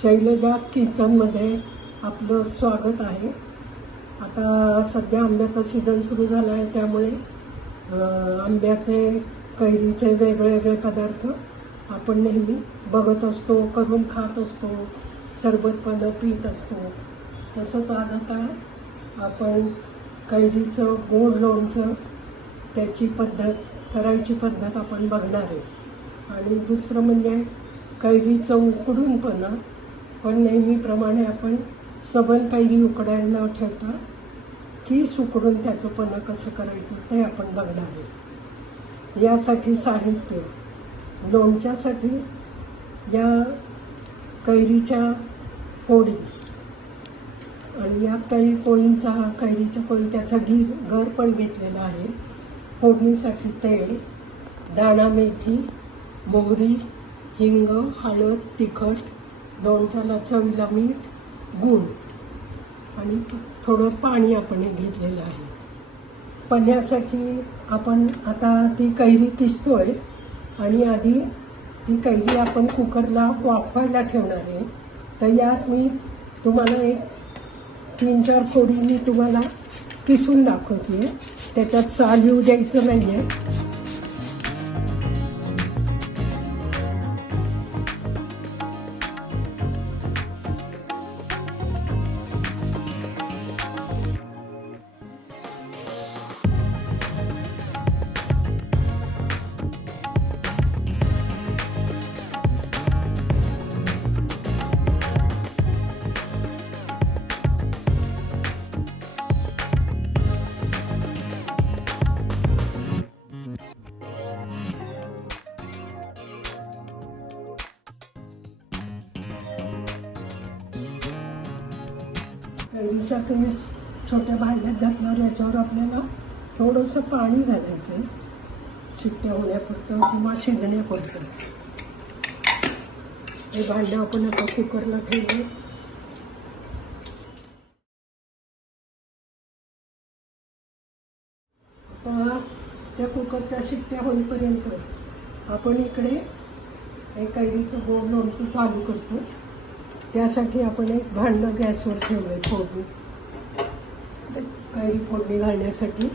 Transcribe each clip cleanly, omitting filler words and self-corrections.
शैलजा किचनमध्ये आपलं स्वागत आहे. आता सध्या आंब्याचा सीझन सुरू झाला आहे, त्यामुळे आंब्याचे कैरीचे वेगवेगळे पदार्थ आपण नेहमी बघत असतो, करून खात असतो, सरबत पण पीत असतो. तसंच आज आता आपण कैरीचं गोड लोणचं त्याची करायची पद्धत आपण बघणार आहे. आणि दुसरं म्हणजे कैरीचं उकडून पण नेहमीप्रमाणे आपण सबल कैरी उकडायला न ठेवता कीस उकडून त्याचं पन्ह कसं करायचं ते आपण बघणार आहे. यासाठी साहित्य: लोणच्यासाठी या कैरीच्या फोडी आणि या कैरीच्या पोळी त्याचा गर पण घेतलेला आहे. फोडणीसाठी तेल, दाणा मेथी, मोहरी, हिंग, हळद, तिखट, लोणच्याला चवीला मीठ, गूळ आणि थोडं पाणी आपण घेतलेलं आहे. पन्ह्यासाठी आपण आता ती कैरी किसतोय आणि आधी ती कैरी आपण कुकरला वाफवायला ठेवणार आहे. तर यात मी तुम्हाला एक 3-4 फोडी मी तुम्हाला किसून दाखवते. त्याच्यात साल येऊ द्यायचं नाही आहे. कैरीचा पीस छोट्या भांड्यात घातल्यावर याच्यावर आपल्याला थोडंसं पाणी घालायचं आहे, शिट्ट्या होण्यापुरतं किंवा शिजण्यापुरतं. हे भांडं आपण आता कुकरला ठेवलं. आता त्या कुकरच्या शिट्ट्या होईपर्यंत आपण इकडे हे कैरीचं गोड लोणचं चालू करतो. त्यासाठी आपण एक भांडं गॅसवर ठेवलं आहे फोडणी, कैरी फोडणी घालण्यासाठी.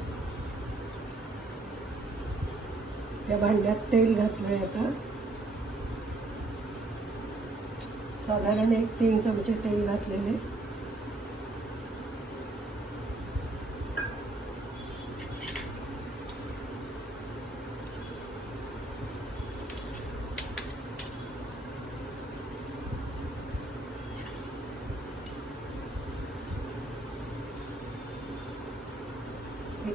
त्या भांड्यात तेल घातलं आहे. आता साधारण 1-3 चमचे तेल घातलेले.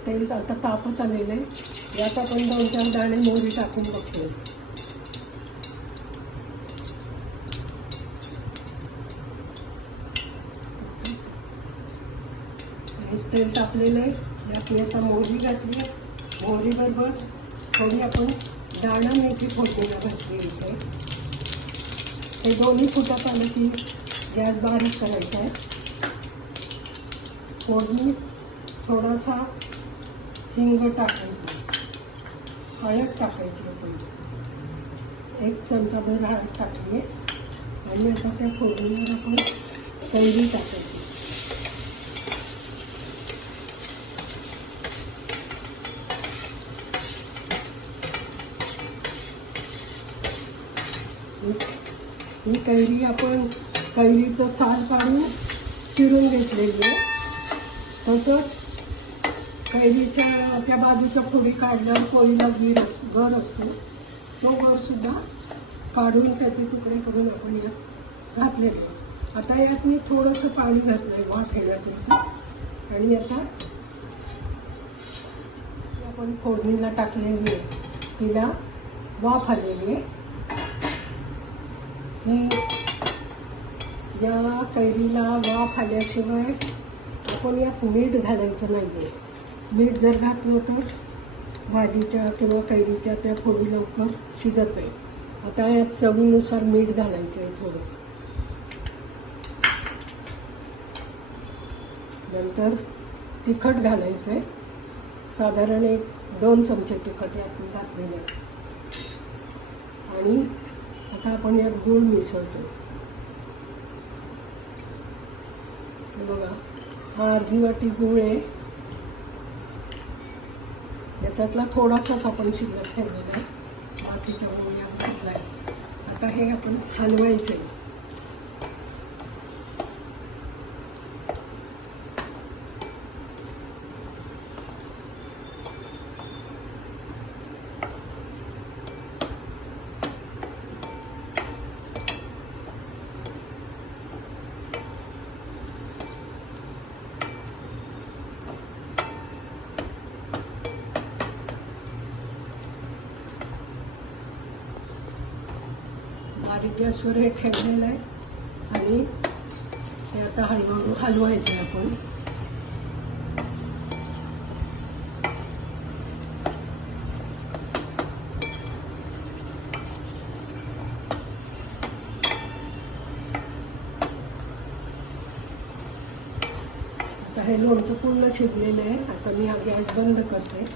तेल आता तापत आलेलं आहे. यात आपण 2-4 दाणे मोहरी टाकून बघतो. तेल तापलेलं आहे. यात मी आता मोहरी घातली. मोहरीबरोबर थोडी आपण दाणा मेथी फोडणीला घातली इथे. हे दोन्ही फुटत आलं की गॅस बारीक करायचा आहे. फोडणी थोडासा हिंग टाकायची, हळद टाकायची. आपण 1 चमचाभर हळद टाकली आणि आता त्या फोडणीवर आपण कैरी टाकायची. ही कैरी आपण कैरीचं साल काढून चिरून घेतलेली आहे. तसंच कैरीच्या त्या बाजूच्या फोडी काढल्यावर पोळीला गर असतो, तो गरसुद्धा काढून त्याचे तुकडे करून आपण यात घातलेले. आता यात मी थोडंसं पाणी घातलं आहे वाफ येण्याकरता. आणि आता आपण फोडणीला टाकलेली आहे, तिला वाफ आलेली आहे. या कैरीला वाफ आल्याशिवाय आपण यात मीठ घालायचं नाही आहे. मीठ जर घातलं तर भाजीच्या किंवा कैरीच्या त्या फोडी लवकर शिजत नाही. आता यात चवीनुसार मीठ घालायचं आहे थोडं. नंतर तिखट घालायचं आहे. साधारण 1-2 चमचे तिखट यात घातलेलं आहे. आणि आता आपण यात गूळ मिसळतो. बघा, हा अर्धी वाटी गूळ आहे. याच्यातला थोडासाच आपण शिल्लक ठेवलेला आहे, बाकीचा गूळ या घातला आहे. आता हे आपण हलवायचे. बारीक गॅसवर हे ठेवलेलं आहे आणि हे आता हळूहळू हलवायचं आहे आपण. आता हे लोणचं पूर्ण शिजलेलं आहे. आता मी हा गॅस बंद करते.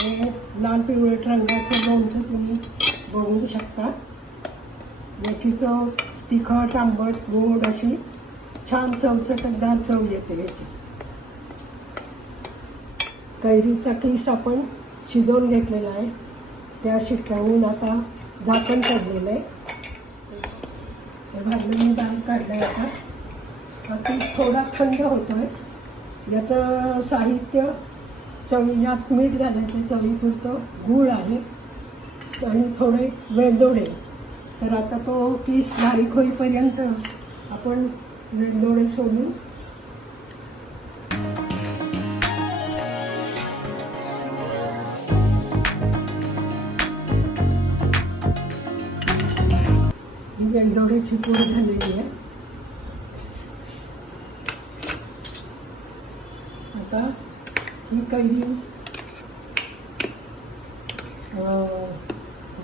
हे लाल पिवळट रंगाचं लोणचं तुम्ही बघू शकता. याची चव तिखट, आंबट, गोड अशी छान चवचटकदार चव येते याची. कैरीचा किस आपण शिजवून घेतलेला आहे, त्या शिजवून आता झाकण काढलेलं आहे. हे भाजून मी दाल काढलंय. आता किस थोडा थंड होतोय. याचं साहित्य चवी, यात मीठ घालायचं चवीपुरतं, गूळ आहे आणि थोडे वेलदोडे. तर आता तो किस बारीक होईपर्यंत आपण वेलदोडे सोडू. ही वेलदोड्याची पूड झालेली आहे. आता ही कैरी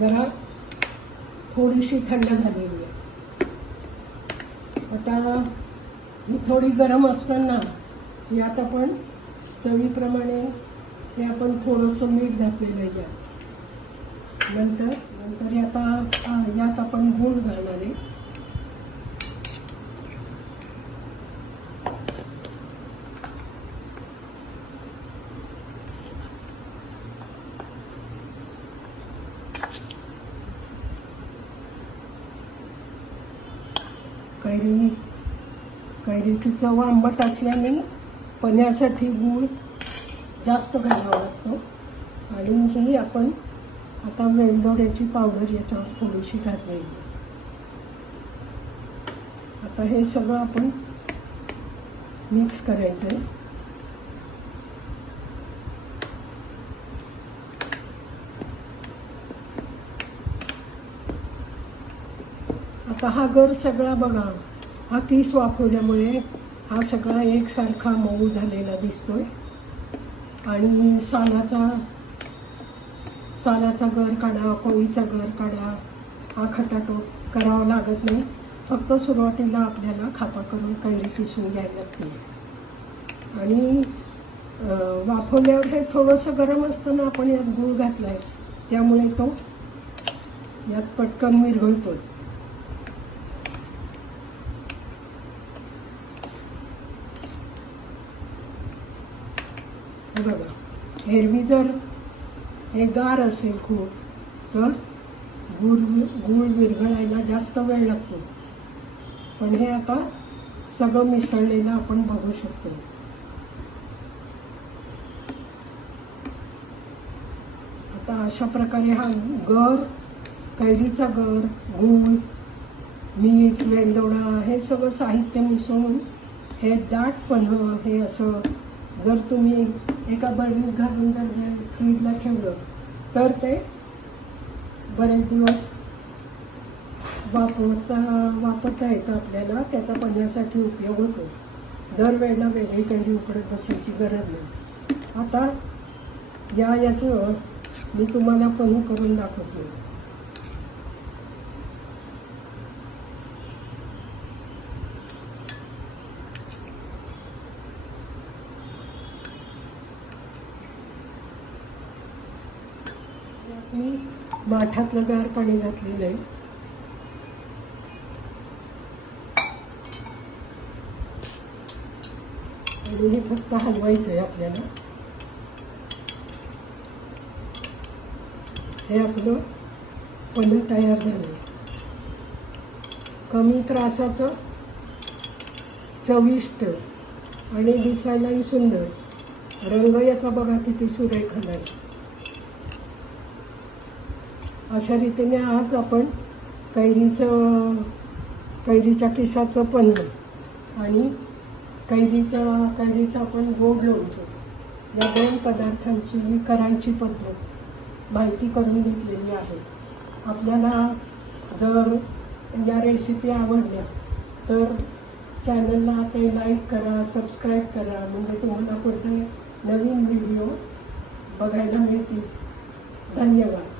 जरा थोडीशी थंड झालेली आहे. आता ही थोडी गरम असताना यात आपण चवीप्रमाणे हे आपण थोडंसं मीठ घातलेलं आहे. नंतर यात आपण गूळ घालणार आहे. कैरीची चव आंबट असल्याने पण्यासाठी गूळ जास्त घालावा लागतो. आणि ही आपण आता वेलदोड्याची पावडर याच्यावर थोडीशी घातलेली. आता हे सगळं आपण मिक्स करायचं. आता हा गर सगळा बघा, हा किस वाफवल्यामुळे हा सगळा एकसारखा मऊ झालेला दिसतोय. आणि सालाचा गर काढा, पोळीचा गर काढा, हा खटाटोप करावा लागत नाही. फक्त सुरुवातीला आपल्याला खापा करून कैरी किसून घ्यायला लागते. आणि वाफवल्यावर हे थोडंसं गरम असताना आपण यात गूळ घातला आहे, त्यामुळे तो यात पटकन विरघळतो. बघा, एरवी जर हे गार असेल खूप तर गूळ विरघळायला जास्त वेळ लागतो. पण हे आता सगळं मिसळलेलं आपण बघू शकतो. आता अशा प्रकारे हा गर, कैरीचा गर, गूळ, मीठ, वेलदोडा हे सगळं साहित्य मिसळून हे दाटपण हे असं जर तुम्ही एका बरणीत घालून जर फ्रीजला ठेवलं तर ते बरेच दिवस वापरता येतं आपल्याला. त्याचा पण्यासाठी उपयोग होतो. दरवेळेला वेगळी कैरी उकडत बसायची गरज नाही. आता याचं मी तुम्हाला पन्हं करून दाखवते. मी माठातलं गार पाणी घातलेलं आहे. आणि हे फक्त हलवायचं आहे आपल्याला. हे आपलं पनीर तयार झालं. कमी त्रासाचं, चविष्ट आणि दिसायलाही सुंदर. रंग याचा बघा किती सुरेख आलाय. अशा रीतीने आज आपण कैरीच्या किसाचं पन्ह आणि कैरीचं आपण गोड लोणचं या 2 पदार्थांची करायची पद्धत माहिती करून घेतलेली आहे. आपल्याला जर या रेसिपी आवडल्या तर चॅनलला ते लाईक करा, सबस्क्राईब करा, म्हणजे तुम्हाला पुढचे नवीन व्हिडिओ बघायला मिळतील. धन्यवाद.